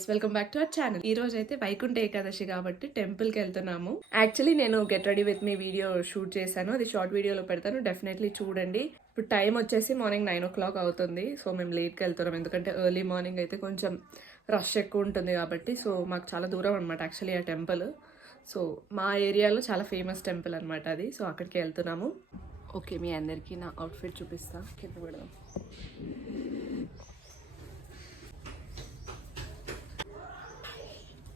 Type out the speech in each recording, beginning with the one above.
Guys, welcome back to our channel. ఈ రోజు అయితే వైకుంఠ ఏకాదశి కాబట్టి టెంపుల్ కి వెళ్తున్నాము. యాక్చువల్లీ నేను get ready with me video shoot చేశాను, అది షార్ట్ వీడియోలో పెడతాను, డెఫినెట్లీ చూడండి. ఇప్పుడు టైం వచ్చేసి మార్నింగ్ 9 o'clock అవుతుంది. సో మేము లేట్కి వెళ్తున్నాం ఎందుకంటే ఎర్లీ మార్నింగ్ అయితే కొంచెం రష్ ఎక్కువ ఉంటుంది కాబట్టి. సో మాకు చాలా దూరం అనమాట యాక్చువల్లీ ఆ టెంపుల్. సో మా ఏరియాలో చాలా ఫేమస్ టెంపుల్ అనమాట అది. సో అక్కడికి వెళ్తున్నాము. ఓకే, మీ అందరికీ నా అవుట్ఫిట్ చూపిస్తా, కింద పెడదాం.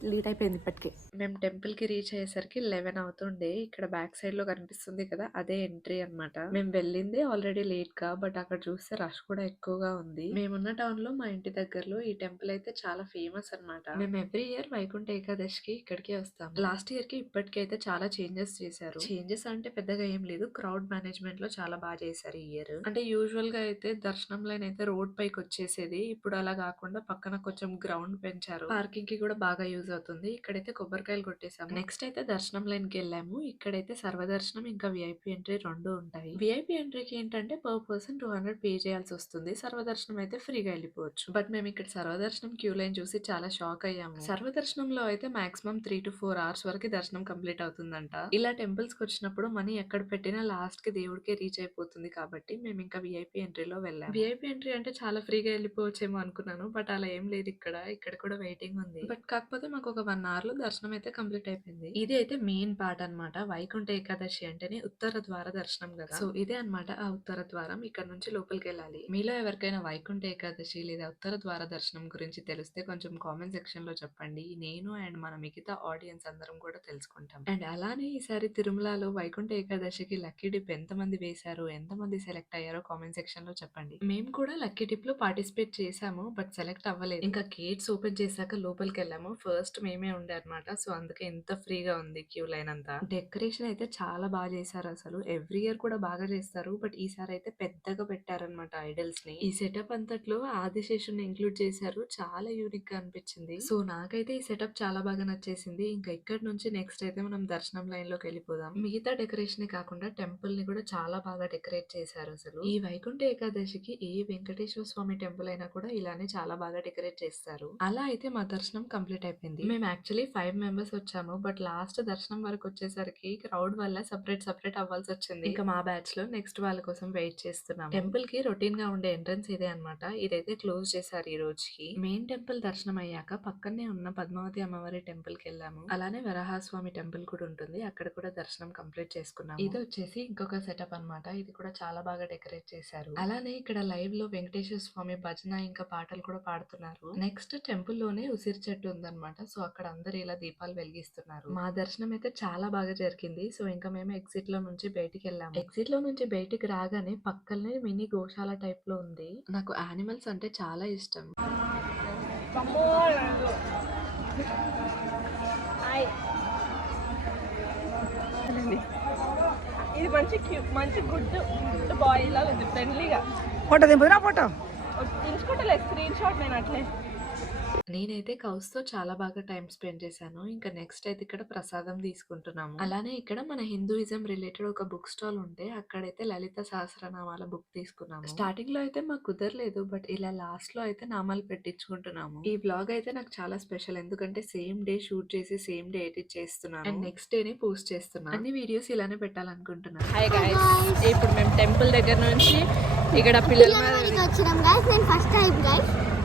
లేట్ అయిపోయింది ఇప్పటికే. మేము టెంపుల్కి రీచ్ అయ్యేసరికి 11 అవుతుండే. ఇక్కడ బ్యాక్ సైడ్ లో కనిపిస్తుంది కదా, అదే ఎంట్రీ అనమాట. మేము వెళ్ళింది ఆల్రెడీ లేట్ గా, బట్ అక్కడ చూస్తే రష్ కూడా ఎక్కువగా ఉంది. మేమున్న టౌన్ లో మా ఇంటి దగ్గరలో ఈ టెంపుల్ అయితే చాలా ఫేమస్ అనమాట. మేము ఎవ్రీ ఇయర్ వైకుంఠ ఏకాదశికి ఇక్కడికే వస్తాం. లాస్ట్ ఇయర్ కి ఇప్పటికి అయితే చాలా చేంజెస్ చేశారు. చేంజెస్ అంటే పెద్దగా ఏం లేదు, క్రౌడ్ మేనేజ్మెంట్ లో చాలా బాగా చేశారు ఈ ఇయర్. అంటే యూజువల్ గా అయితే దర్శనం లైన్ అయితే రోడ్ పైకి వచ్చేసేది, ఇప్పుడు అలా కాకుండా పక్కన కొంచెం గ్రౌండ్ పెంచారు. పార్కింగ్ కి కూడా బాగా యూజ్ అవుతుంది. ఇక్కడైతే కొబ్బరికాయలు కొట్టేసాము. నెక్స్ట్ అయితే దర్శనం లైన్ కి వెళ్ళాము. ఇక్కడైతే సర్వదర్శనం ఇంకా విఐపి ఎంట్రీ రెండు ఉంటాయి. విఐపి ఎంట్రీకి ఏంటంటే పర్ పర్సన్ 200 పే చేయాల్సి వస్తుంది. సర్వదర్శనం అయితే ఫ్రీగా వెళ్ళిపోవచ్చు. బట్ మేము ఇక్కడ సర్వదర్శనం క్యూ లైన్ చూసి చాలా షాక్ అయ్యాము. సర్వదర్శనంలో అయితే మాక్సిమం 3 to 4 hours వరకు దర్శనం కంప్లీట్ అవుతుందంట. ఇలా టెంపుల్స్ కి వచ్చినప్పుడు మనీ ఎక్కడ పెట్టినా లాస్ట్ కి దేవుడికే రీచ్ అయిపోతుంది కాబట్టి మేము ఇంకా విఐపి ఎంట్రీలో వెళ్ళాము. విఐపి ఎంట్రీ అంటే చాలా ఫ్రీగా వెళ్ళిపోవచ్చేమో అనుకున్నాను, బట్ అలా ఏం లేదు. ఇక్కడ కూడా వెయిటింగ్ ఉంది. బట్ కాకపోతే మాకు ఒక 1 hour లో దర్శనం అయితే కంప్లీట్ అయిపోయింది. ఇది అయితే మెయిన్ పార్ట్ అన్నమాట. వైకుంఠ ఏకాదశి అంటేనే ఉత్తర ద్వార దర్శనం కదా. సో ఇదే అన్నమాట ఆ ఉత్తర ద్వారం. ఇక్కడ నుంచి లోపలికి వెళ్ళాలి. మీలో ఎవరికైనా వైకుంఠ ఏకాదశి లేదా ఉత్తర ద్వార దర్శనం గురించి తెలిస్తే కొంచెం కామెంట్ సెక్షన్ లో చెప్పండి. నేను అండ్ మన మిగతా ఆడియన్స్ అందరం కూడా తెలుసుకుంటాం. అండ్ అలానే ఈసారి తిరుమలలో వైకుంఠ ఏకాదశికి లక్కీ డిప్ ఎంతమంది వేశారు, ఎంతమంది సెలెక్ట్ అయ్యారో కామెంట్ సెక్షన్ లో చెప్పండి. మేము కూడా లక్కీ డిప్ లో పార్టిసిపేట్ చేసాము, బట్ సెలెక్ట్ అవ్వలేదు. ఇంకా గేట్స్ ఓపెన్ చేశాక లోపలికి వెళ్ళాము. ఫస్ట్ మేమే ఉండే అనమాట. సో అందుకే ఎంత ఫ్రీగా ఉంది క్యూ లైన్ అంతా. డెకరేషన్ అయితే చాలా బాగా చేశారు. అసలు ఎవ్రీ ఇయర్ కూడా బాగా చేస్తారు, బట్ ఈసారి అయితే పెద్దగా పెట్టారనమాట ఐడల్స్ ని. ఈ సెటప్ అంతట్లో ఆదిశేషుని ఇంక్లూడ్ చేశారు. చాలా యూనిక్ గా అనిపించింది. సో నాకైతే ఈ సెటప్ చాలా బాగా నచ్చేసింది. ఇంకా ఇక్కడ నుంచి నెక్స్ట్ అయితే మనం దర్శనం లైన్ లోకి వెళ్ళిపోదాం. మిగతా డెకరేషన్ కాకుండా టెంపుల్ ని కూడా చాలా బాగా డెకరేట్ చేశారు. అసలు ఈ వైకుంఠ ఏకాదశికి ఏ వెంకటేశ్వర స్వామి టెంపుల్ అయినా కూడా ఇలానే చాలా బాగా డెకరేట్ చేస్తారు. అలా అయితే మా దర్శనం కంప్లీట్ అయిపోయింది. మేము యాక్చువల్లీ 5 members వచ్చాము, బట్ లాస్ట్ దర్శనం వరకు వచ్చేసరికి క్రౌడ్ వల్ల సపరేట్ అవ్వాల్సి వచ్చింది. ఇంకా మా బ్యాచ్ లో నెక్స్ట్ వాళ్ళ కోసం వెయిట్ చేస్తున్నాం. టెంపుల్ కి రొటీన్ గా ఉండే ఎంట్రన్స్ ఇదే అనమాట. ఇదైతే క్లోజ్ చేశారు ఈ రోజుకి. మెయిన్ టెంపుల్ దర్శనం అయ్యాక పక్కనే ఉన్న పద్మావతి అమ్మవారి టెంపుల్ కి వెళ్ళాము. అలానే వరహాస్వామి టెంపుల్ కూడా ఉంటుంది, అక్కడ కూడా దర్శనం కంప్లీట్ చేసుకున్నాము. ఇది వచ్చేసి ఇంకొక సెటప్ అన్నమాట. ఇది కూడా చాలా బాగా డెకరేట్ చేశారు. అలానే ఇక్కడ లైవ్ లో వెంకటేశ్వర స్వామి భజన ఇంకా పాటలు కూడా పాడుతున్నారు. నెక్స్ట్ టెంపుల్ లోనే ఉసిరి చెట్టు ఉందన్నమాట. సో అక్కడ అందరు ఇలా దీపాలు వెలిగిస్తున్నారు. మా దర్శనం అయితే చాలా బాగా జరిగింది. సో ఇంకా మేము ఎగ్జిట్ లో నుంచి బయటికి వెళ్ళాము. ఎగ్జిట్ లో నుంచి బయటికి రాగానే పక్కనే మినీ గోశాల టైప్ లో ఉంది. నాకు యానిమల్స్ అంటే చాలా ఇష్టం. ఇది మంచి గుడ్ బాయ్ లాగా ఉంది, ఫ్రెండ్లీగా. ఫోటో దింపురా, ఫోటో తీసుకుంటలే స్క్రీన్ షాట్ నేను అట్లే. నేనైతే కౌస్ తో చాలా బాగా టైం స్పెండ్ చేశాను. ఇంకా నెక్స్ట్ అయితే ఇక్కడ ప్రసాదం తీసుకుంటున్నాము. అలానే ఇక్కడ మన హిందూయిజం రిలేటెడ్ ఒక బుక్ స్టాల్ ఉంటే అక్కడైతే లలిత సహస్రనామాల బుక్ తీసుకున్నాము. స్టార్టింగ్ లో అయితే మాకు కుదరలేదు, బట్ ఇలా లాస్ట్ లో అయితే నామాలు పెట్టించుకుంటున్నాము. ఈ బ్లాగ్ అయితే నాకు చాలా స్పెషల్, ఎందుకంటే సేమ్ డే షూట్ చేసి సేమ్ డే ఎడిట్ చేస్తున్నాను అండ్ నెక్స్ట్ డేనే పోస్ట్ చేస్తున్నాను. అన్ని వీడియోస్ ఇలానే పెట్టాలనుకుంటున్నాను. హాయ్ గైస్, ఇప్పుడు మేము టెంపుల్ దగ్గర నుంచి ఇక్కడ పిల్లల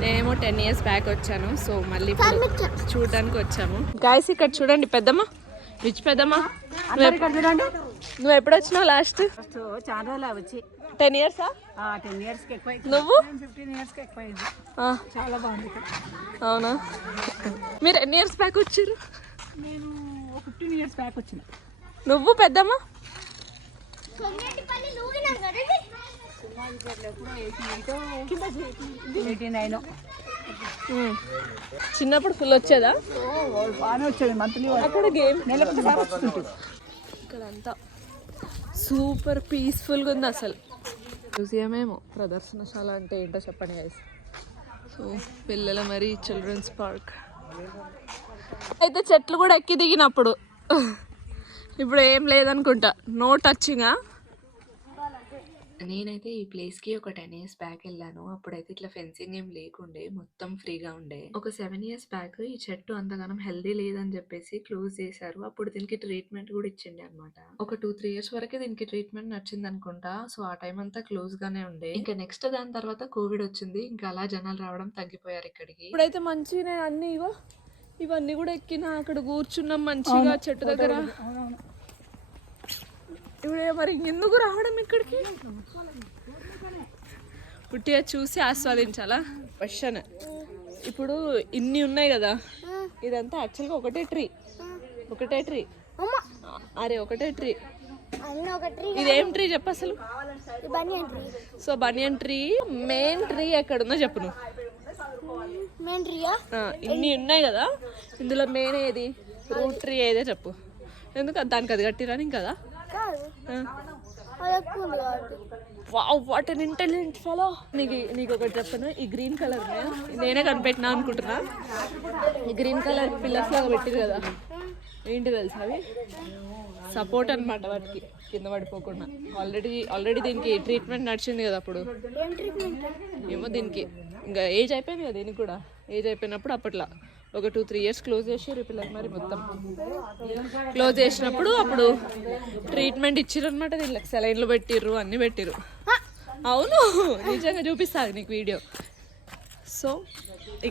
నేనేమో 10 years బ్యాక్ వచ్చాను. సో మళ్ళీ చూడడానికి వచ్చాము. గాయస్ ఇక్కడ చూడండి పెద్దమ్మ, రిచ్ పెద్దమ్మ. నువ్వు ఎప్పుడు వచ్చినావు లాస్ట్? చాలా వచ్చి 10 years? 10 years ఎక్కువ. నువ్వు? 15 years ఎక్కువ. చాలా బాగుంది. అవునా, మీరు ఎన్ని ఇయర్స్ బ్యాక్ వచ్చారు? నేను 15 years బ్యాక్ వచ్చిన. నువ్వు పెద్దమ్మ? చిన్నప్పుడు ఫుల్ వచ్చేదా? బాగానే వచ్చేది. మంత్లీ అక్కడ గేమ్ నెలకు వస్తుంటుంది. ఇక్కడంతా సూపర్ పీస్ఫుల్గా ఉంది అసలు. మ్యూజియం ఏమో, ప్రదర్శనశాల అంటే ఏంటో చెప్పండి గైస్. సో పిల్లల మరి చిల్డ్రన్స్ పార్క్ అయితే చెట్లు కూడా ఎక్కి దిగినప్పుడు. ఇప్పుడు ఏం లేదనుకుంటా, నో టచింగా. నేనైతే ఈ ప్లేస్ కి ఒక 10 ఇయర్స్ బ్యాక్ వెళ్ళాను. అప్పుడైతే ఇట్లా ఫెన్సింగ్ ఏం లేకుండే, మొత్తం ఫ్రీగా ఉండే. ఒక 7 ఇయర్స్ బ్యాక్ ఈ చెట్టు అంతగానం హెల్దీ లేదని చెప్పేసి క్లోజ్ చేశారు. అప్పుడు దీనికి ట్రీట్మెంట్ కూడా ఇచ్చిండే అనమాట. ఒక 2-3 ఇయర్స్ వరకే దీనికి ట్రీట్మెంట్ నచ్చింది అనుకుంటా. సో ఆ టైం అంతా క్లోజ్ గానే ఉండే. ఇంకా నెక్స్ట్ దాని తర్వాత కోవిడ్ వచ్చింది. ఇంకా అలా జనాలు రావడం తగ్గిపోయారు ఇక్కడికి. ఇప్పుడైతే మంచిగా అన్ని ఇగో ఇవన్నీ కూడా ఎక్కినా, అక్కడ కూర్చున్నాం మంచిగా చెట్టు దగ్గర. ఇప్పుడు మరి ఎందుకు రావడం ఇక్కడికి? పుట్టిగా చూసి ఆస్వాదించాలా? క్వశ్చన్. ఇప్పుడు ఇన్ని ఉన్నాయి కదా, ఇదంతా యాక్చువల్గా ఒకటే ట్రీ. అరే ఒకటే ట్రీ. ఇదేం ట్రీ చెప్పు అసలు? సో బనియన్ ట్రీ. మెయిన్ ట్రీ ఎక్కడుందో చెప్పు నువ్వు. ఇన్ని ఉన్నాయి కదా, ఇందులో మెయిన్ ఏది? రూట్ ట్రీ ఏదే చెప్పు. ఎందుకు దానికి అది కట్టిరాని కదా? What an intelligent fellow. నీకు ఒకటి చెప్పను, ఈ గ్రీన్ కలర్ నేనే కనిపెట్టినా అనుకుంటున్నా. ఈ గ్రీన్ కలర్ పిల్లర్స్ లాగా పెట్టిరు కదా, ఏంటి తెలుసా అవి? సపోర్ట్ అనమాట వాటికి కింద పడిపోకుండా. ఆల్రెడీ దీనికి ట్రీట్మెంట్ నడిచింది కదా అప్పుడు. ఏమో దీనికి ఇంకా ఏజ్ అయిపోయింది కదా, దీనికి కూడా ఏజ్ అయిపోయినప్పుడు అప్పట్లో ఒక 2-3 ఇయర్స్ క్లోజ్ చేసారు పిల్లలు. మరి మొత్తం క్లోజ్ చేసినప్పుడు అప్పుడు ట్రీట్మెంట్ ఇచ్చిర్రు అనమాట. దీనికి సెలైన్లు పెట్టిర్రు, అన్నీ పెట్టిర్రు. అవును, నిజంగా చూపిస్తాను నీకు వీడియో. సో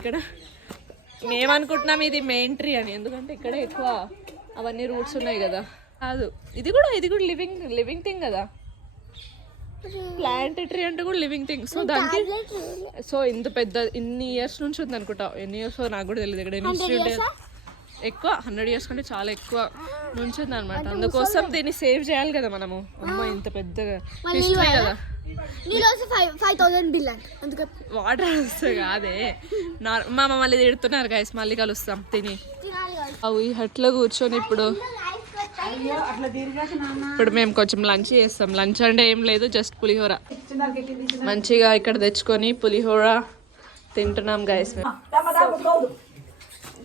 ఇక్కడ మేమనుకుంటున్నాం ఇది మెయిన్ ట్రీ అని, ఎందుకంటే ఇక్కడ ఎక్కువ అవన్నీ రూట్స్ ఉన్నాయి కదా. కాదు, ఇది కూడా లివింగ్ థింగ్ కదా. ప్లాంట్ ట్రీ అంటే కూడా లివింగ్ థింగ్. సో దానికి ఇంత పెద్ద ఇన్ని ఇయర్స్ నుంచి ఉంది అనుకుంటా. ఎన్ని ఇయర్స్ నాకు కూడా తెలియదు. ఇక్కడ ఇన్స్టిట్యూట్ ఎక్కువ 100 ఇయర్స్ కంటే చాలా ఎక్కువ నుంచి ఉంది అనమాట. అందుకోసం దీన్ని సేవ్ చేయాలి కదా మనము. అమ్మ ఇంత పెద్దగా హిస్టరీ కదా. వాటర్ వస్తే కాదే, మా మళ్ళీ తిడుతున్నారు గైస్. మళ్ళీ కలుస్తాం తిని. అవి హట్లో కూర్చొని ఇప్పుడు మేము కొంచెం లంచ్ చేస్తాం. లంచ్ అంటే ఏం లేదు, జస్ట్ పులిహోర మంచిగా ఇక్కడ తెచ్చుకొని పులిహోర తింటున్నాం గైస్.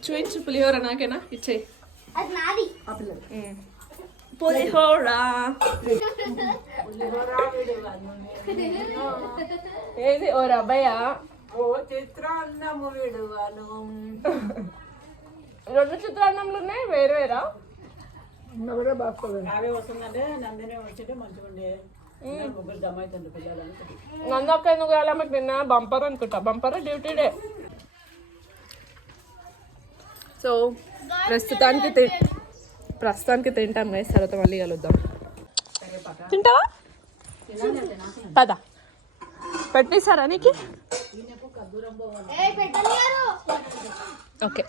చూపించు పులిహోర. నాకేనా ఇచ్చేయి పులిహోర. ఏది ఓ రబ్బయ్య రెండు చిత్రాన్నములు ఉన్నాయి, వేరేరా? నందొక్క ఎందుకు కాలే? మాకు నిన్న బంపర్ అనుకుంటా. Bumper duty day. సో ప్రస్తుతానికి తింటాం గైస్. తర్వాత మళ్ళీ కలుద్దాం. తింటావా? పద పెట్టేసారా నీకు? ఓకే.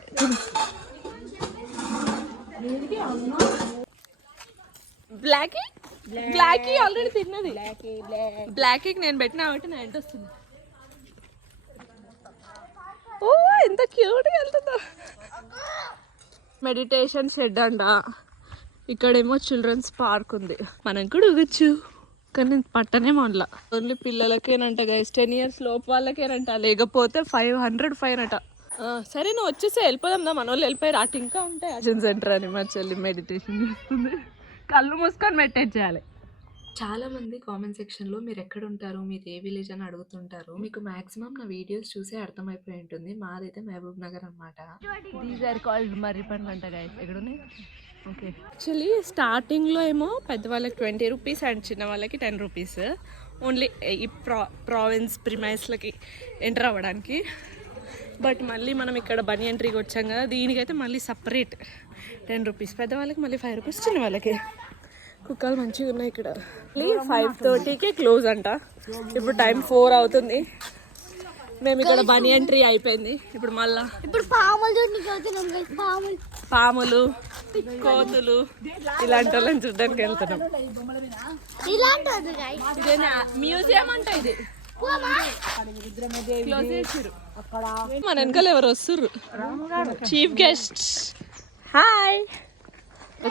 బ్లాకీ ఆల్రెడీ తిన్నది. బ్లాకీకి నేను పెట్టినా కాబట్టి నా ఇంటి వస్తుంది. ఓ ఎంత క్యూట్గా వెళ్తుందో. మెడిటేషన్ షెడ్ అంట. ఇక్కడేమో చిల్డ్రన్స్ పార్క్ ఉంది. మనం కూడా ఊగచ్చు, కానీ పట్టనే మనలా. ఓన్లీ పిల్లలకేనంట గైస్, 10 ఇయర్స్ లోపు వాళ్ళకేనంట. లేకపోతే 500 ఫైన్ అట. సరే నువ్వు వచ్చేసి వెళ్ళిపోదాం దా. మన వాళ్ళు వెళ్ళిపోయారు. అటు ఇంకా ఉంటాయి. యాక్షన్ సెంటర్ అని మా చెల్లి మెడిటేషన్ చేస్తుంది. కళ్ళు మూసుకొని మెడిటేట్ చేయాలి. చాలా మంది కామెంట్ సెక్షన్ లో మీరు ఎక్కడ ఉంటారు, మీరు ఏ విలేజ్ అని అడుగుతుంటారు. మీకు మాక్సిమం నా వీడియోస్ చూసే అర్థమైపోయి ఉంటుంది. మాదైతే మహబూబ్ నగర్ అనమాట. దీస్ ఆర్ కాల్డ్ మర్రిపండ్లు అంట గైస్. ఎక్కడున్నాయి? ఓకే. యాక్చువల్లీ స్టార్టింగ్లో ఏమో పెద్దవాళ్ళకి 20 రూపీస్ అండ్ చిన్న వాళ్ళకి 10 రూపీస్. ఓన్లీ ఈ ప్రావిన్స్ ప్రిమైస్లకి ఎంటర్ అవ్వడానికి. బట్ మళ్ళీ మనం ఇక్కడ బనియన్ ట్రీకి వచ్చాం కదా, దీనికైతే మళ్ళీ సపరేట్ 10 రూపీస్. పెద్దవాళ్ళకి మళ్ళీ 5 రూపీస్, చిన్న వాళ్ళకి. కుక్కలు మంచిగా ఉన్నాయి ఇక్కడ. 5:30కే క్లోజ్ అంట. ఇప్పుడు టైం 4 అవుతుంది. మేము ఇక్కడ బనియన్ ట్రీ అయిపోయింది. ఇప్పుడు మళ్ళా పాములు, కోతులు ఇలాంటి వాళ్ళని చూడడానికి వెళ్తున్నాం. ఇదేనా మ్యూజియం అంట. ఇది క్లోజ్ చేసిర్రు. మన వెనకాల ఎవరు వస్తుర్రు? Chief guest. హాయ్.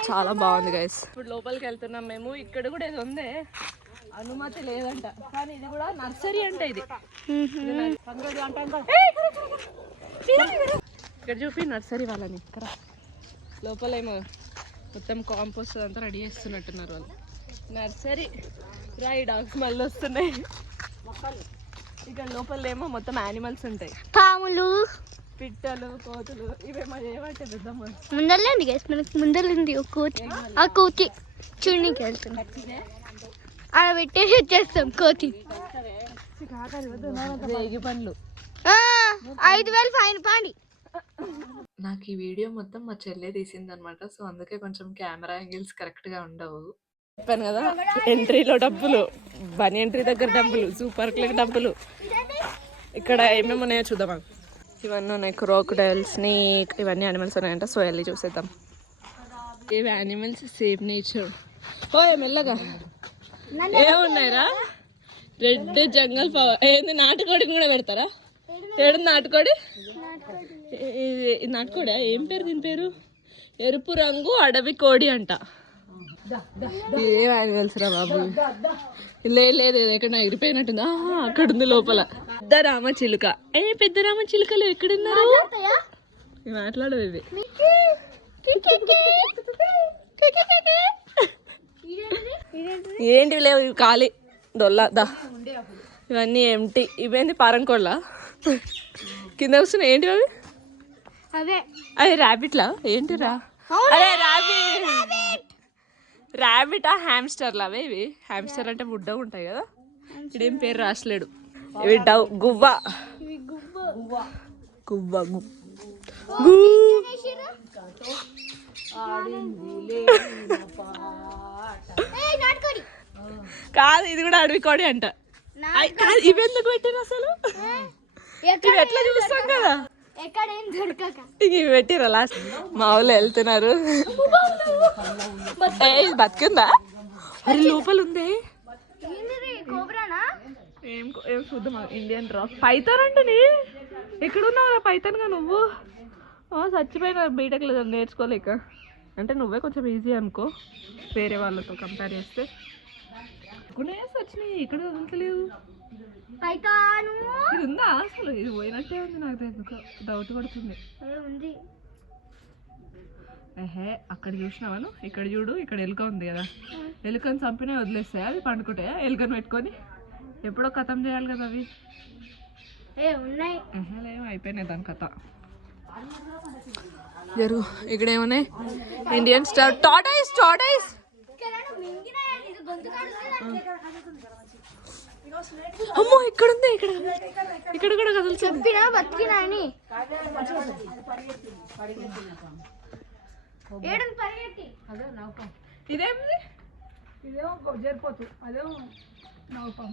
చాలా బాగుంది గైస్. ఇప్పుడు లోపలికి వెళ్తున్నాం మేము. ఇక్కడ కూడా ఏదో ఉంది, అనుమతి లేదంట. కానీ ఇది కూడా నర్సరీ అంట. ఇది ఇక్కడ చూపి నర్సరీ వాళ్ళని. ఇక్కడ లోపల ఏమో మొత్తం కాంపోస్ట్ అంతా రెడీ చేస్తున్నట్టున్నారు వాళ్ళు. నర్సరీ రాయి డాగ్స్ మళ్ళీ వస్తున్నాయి. ఇక్కడ లోపలేమో మొత్తం యానిమల్స్ ఉంటాయి, పాములు, పిట్టలు, కోతులు. ఇవేమో ఏమంటే పెద్దమ్మ ముందరలేండి గైస్, మనకి ముందరలేండి ఒక కోతి. ఆ కోతి చూడడానికి వెళ్తున్నాం, ఆడ పెట్టేసి వచ్చేస్తాం కోతి. రేగి పండ్లు. 5,000 ఫైన్ పాడి. నాకు ఈ వీడియో మొత్తం మా చెల్లె తీసిందనమాట. సో అందుకే కొంచెం కెమెరా యాంగిల్స్ కరెక్ట్గా ఉండవు. చెప్పాను కదా, ఎంట్రీలో డబ్బులు, బనీ ఎంట్రీ దగ్గర డబ్బులు, సూపర్ క్లిక్ డబ్బులు. ఇక్కడ ఏమేమి ఉన్నాయో చూద్దాం. ఇవన్నీ ఉన్నాయి, క్రోకడైల్, స్నేక్, ఇవన్నీ యానిమల్స్ ఉన్నాయంట. సో వెళ్ళి చూసేద్దాం. ఇవి యానిమల్స్ సేవ్ నేచర్. ఓ మెల్లగా ఏమున్నాయిరా, రెడ్ జంగల్ పవర్. ఏంది నాటుకోడి కూడా పెడతారా? ఏడు నాటుకోడి, ఇది నాటుకోడా? ఏం పేరు దీని పేరు? ఎరుపు రంగు అడవి కోడి అంట. ఏం యానిమల్స్ రా బాబు. లేదు ఎక్కడ ఎగిరిపోయినట్టుందా? అక్కడ ఉంది లోపల. పెద్ద రామ చిలుక. పెద్ద రామ చిలుకలు ఎక్కడున్నారు? మాట్లాడవు ఇవి. ఏంటివి లేవు, ఇవి ఖాళీ దొల్లా. ఇవన్నీ ఎంటీ. ఇవేంటి పారంకోళ్ళ కింద వస్తున్నాయి. ఏంటి అవి? అదే ర్యాబిట్లా ఏంటిరా? అదే ర్యాబిటా హ్యామ్స్టర్లా అవే? ఇవి హ్యామ్స్టర్ అంటే బుడ్డగా ఉంటాయి కదా. ఇదేం పేరు రాసలేడు. ఇవి గువ్వ. కాదు, ఇది కూడా అడవి కోడి అంట. ఇవి ఎందుకు పెట్టారు అసలు? ఇవి ఎట్లా చూస్తాం కదా. ఇవి పెట్టిరా లాస్ట్. మా వాళ్ళు వెళ్తున్నారు. బతికిందా? అది లోపల ఉంది. ఏం చూద్దాం. ఇండియన్ రాక్ పైథాన్ అంటే. ఎక్కడున్నావురా పైథాన్గా నువ్వు? చచ్చిపోయిన బీటెక్ లేదు నేర్చుకోలేక. అంటే నువ్వే కొంచెం ఈజీ అనుకో వేరే వాళ్ళతో కంపేర్ చేస్తే. వచ్చినాయి ఇక్కడ వదలలేవు. ఇది ఉందా అసలు? ఇది పోయినట్టే ఉంది. నాకు ఎందుకు డౌట్ పడుతుంది. అక్కడ చూసినావాను? ఇక్కడ చూడు, ఇక్కడ ఎలుక ఉంది కదా. ఎలుకని చంపినా వదిలేస్తాయి అవి, పండుకుంటాయా? ఎలుకని పెట్టుకొని ఎప్పుడో కథం చేయాలి కదా అవి. అయిపోయినాయి దాని కథ. జరుగు. ఇక్కడ ఏమున్నాయి? Indian star tortoise. అమ్మో ఇక్కడ ఉంది. ఇక్కడ కూడా కదులుతుంది. ఇదేమిది? ఇదేమో జరిపోతు, అదేమో నౌపం.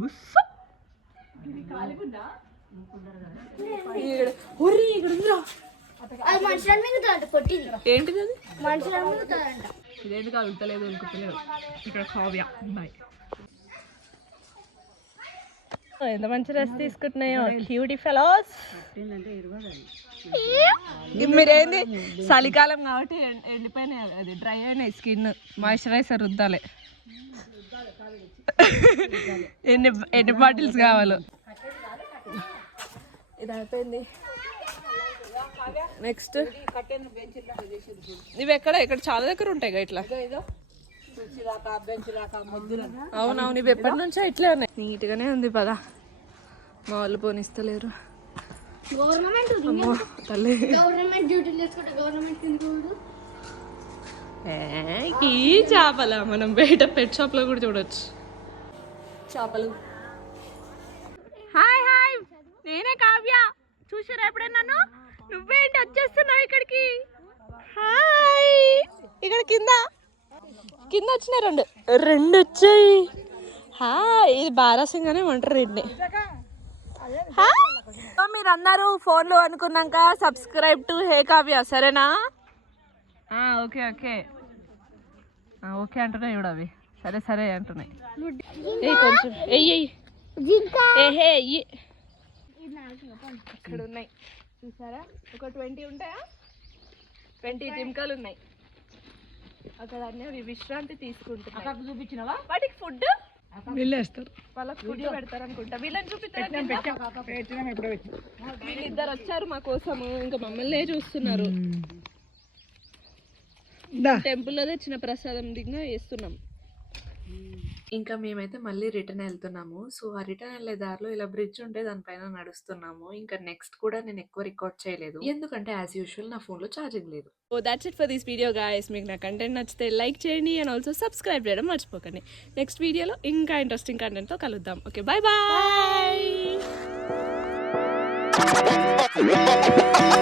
బుస్స ఇది కాలిగుండా. ఏంటిది అది? ఇదేంటి కలుగుతలేదు అనుకుంటలేదు. ఇక్కడ కావ్య ఉన్నాయి. ఎంత మంచి రెస్ట్ తీసుకుంటున్నాయో క్యూటీ ఫెలోస్. మీరేంది చలికాలం కాబట్టి ఎండిపోయినాయి, అది డ్రై అయినాయి స్కిన్. మాయిశ్చరైజర్ రుద్దాలి. ఎన్ని బాటిల్స్ కావాలో. ఇది అయిపోయింది. నెక్స్ట్ ఇవి ఇక్కడ చాలా దగ్గర ఉంటాయి కదా ఇట్లా. అవునవును, ఇవి ఎప్పటి నుంచో ఇట్లే ఉన్నాయి. నీట్గానే ఉంది పదా. మా వాళ్ళు పోనిస్తలేరు. ఈ చేపల మనం బయట పెట్ షాప్ లో కూడా చూడొచ్చు చేపలు. హాయ్ నేనే కావ్య. చూసారా ఎప్పుడైనా నన్ను? నువ్వేంటి వచ్చేస్తున్నావు ఇక్కడికి? హాయ్. ఇక్కడ కింద వచ్చినాయి రెండు వచ్చాయి. హాయ్. ఇది బారాసింగ్ అనే ఉంటారు వీటిని. మీరందరూ ఫోన్లో అనుకున్నాక సబ్స్క్రైబ్ టు హే కావ్య, సరేనా? ఓకే అంటున్నాయి చూడు అవి. సరే అంటున్నాయి. కొంచెం ఇక్కడ ఉన్నాయి చూసారా? ఒక 20 ఉంటాయా? 20 జింకలు ఉన్నాయి అక్కడ. అన్నీ విశ్రాంతి తీసుకుంటున్నాయి. చూపించినవా వాటికి ఫుడ్? వెళ్ళేస్తారు, వాళ్ళకి ఫుడ్ పెడతారు అనుకుంటా. వీళ్ళని చూపిస్తారు. వీళ్ళిద్దరు వచ్చారు మా కోసము, ఇంకా మమ్మల్ని చూస్తున్నారు. టెంపుల్ లో తెచ్చిన ప్రసాదం దిగ్గా వేస్తున్నాం. ఇంకా మేమైతే మళ్ళీ రిటర్న్ వెళ్తున్నాము. సో, ఆ రిటర్న్ వెళ్ళే దారిలో ఇలా బ్రిడ్జ్ ఉంటే దానిపైన నడుస్తున్నాము. ఇంకా నెక్స్ట్ కూడా నేను ఎక్కువ రికార్డ్ చేయలేదు. ఎందుకంటే యాజ్ యూజువల్ నా ఫోన్‌లో ఛార్జింగ్ లేదు. So that's it for this video guys. మీకు నా కంటెంట్ నచ్చితే లైక్ చేయండి అండ్ ఆల్సో సబ్స్క్రైబ్ చేయడం మర్చిపోకండి. నెక్స్ట్ వీడియోలో ఇంకా ఇంట్రెస్టింగ్ కంటెంట్తో కలుద్దాం. Okay, bye bye.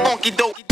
Funky dope.